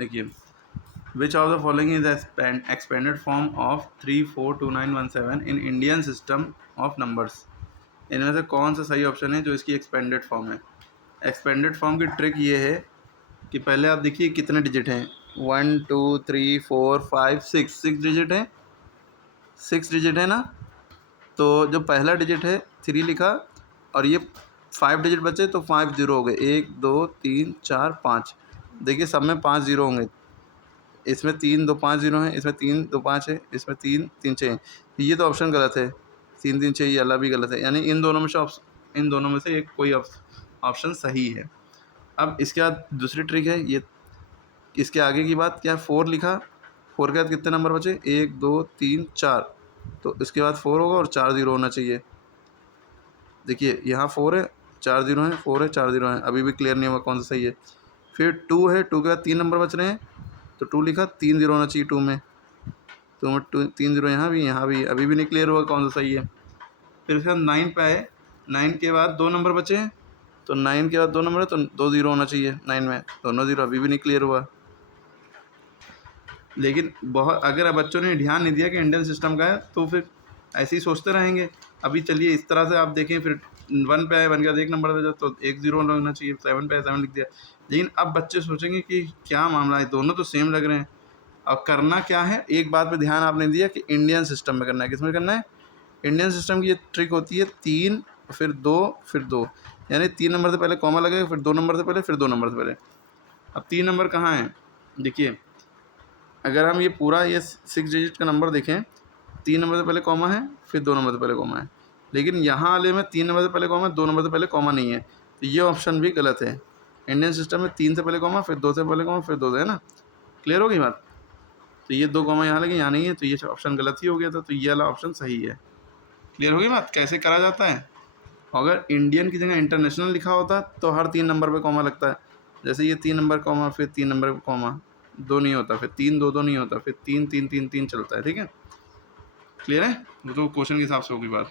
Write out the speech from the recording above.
देखिए, which of the following is expanded form of 342917 in Indian system of numbers. इनमें से कौन सा सही ऑप्शन है जो इसकी एक्सपेंडेड फॉर्म है। एक्सपेंडेड फॉर्म की ट्रिक ये है कि पहले आप देखिए कितने डिजिट हैं, 1 2 3 4 5 6 डिजिट हैं, 6 डिजिट है ना। तो जो पहला डिजिट है 3 लिखा और ये 5 डिजिट बचे तो 5 जीरो हो गए, 1 2 3 4 5। देखिए सब में 5 जीरो होंगे, इसमें 3 2 5 जीरो हैं, इसमें 3 2 5 है, इसमें 3 3 6 है। ये तो ऑप्शन गलत है, 3 3 6 ये अला भी गलत है, यानी इन दोनों में से एक कोई ऑप्शन सही है। अब इसके बाद दूसरी ट्रिक है, ये इसके आगे की बात क्या है, 4 लिखा, 4 के बाद कितने नंबर बचे, 1 2 3 4, तो इसके बाद 4 होगा और 4 जीरो होना चाहिए। देखिए यहाँ 4 है, 4 जीरो है, 4 है, 4 जीरो है, अभी भी क्लियर नहीं हुआ कौन सा सही है। फिर 2 है, 2 के बाद 3 नंबर बच रहे हैं, तो 2 लिखा, 3 जीरो होना चाहिए 2 में, तो 3 जीरो यहाँ भी, अभी भी नहीं क्लियर हुआ कौन सा सही है। फिर उसके बाद 9 पे आए, 9 के बाद 2 नंबर बचे हैं, तो 9 के बाद 2 नंबर है तो 2 जीरो होना चाहिए 9 में, दोनों जीरो, अभी भी नहीं क्लियर हुआ। लेकिन बहुत अगर अब बच्चों ने ध्यान नहीं दिया कि इंडियन सिस्टम का है तो फिर ऐसे ही सोचते रहेंगे। अभी चलिए इस तरह से आप देखें, फिर 1 पे आए, 1 के बाद 1 नंबर पे तो 1 जीरो लगना चाहिए, 7 पे आए 7 लिख दिया। लेकिन अब बच्चे सोचेंगे कि क्या मामला है, दोनों तो सेम लग रहे हैं। अब करना क्या है, एक बात पे ध्यान आपने दिया कि इंडियन सिस्टम में करना है। किस में करना है, इंडियन सिस्टम की ये ट्रिक होती है 3 फिर 2 फिर 2, यानी 3 नंबर से पहले कॉमा लगेगा, फिर 2 नंबर से पहले, फिर 2 नंबर से पहले। अब 3 नंबर कहाँ है, देखिए अगर हम ये पूरा ये 6 डिजिट का नंबर देखें, 3 नंबर से पहले कॉमा है, फिर 2 नंबर से पहले कॉमा है। लेकिन यहाँ वाले में 3 नंबर से पहले कॉमा है, 2 नंबर से पहले कॉमा नहीं है, तो ये ऑप्शन भी गलत है। इंडियन सिस्टम में 3 से पहले कॉमा, फिर 2 से पहले कॉमा, फिर 2 से, है ना। क्लियर हो गई बात। तो ये 2 कॉमा यहाँ लगे, यहाँ नहीं है, तो ये ऑप्शन गलत ही हो गया था, तो ये वाला ऑप्शन सही है। क्लियर हो गई बात कैसे करा जाता है। अगर इंडियन की जगह इंटरनेशनल लिखा होता तो हर 3 नंबर पे कॉमा लगता है। जैसे ये 3 नंबर कॉमा, फिर 3 नंबर पे कॉमा, 2 नहीं होता, फिर 3 2 2 नहीं होता, फिर 3 3 3 3 चलता है। ठीक है, क्लियर है, वो तो क्वेश्चन के हिसाब से होगी बात।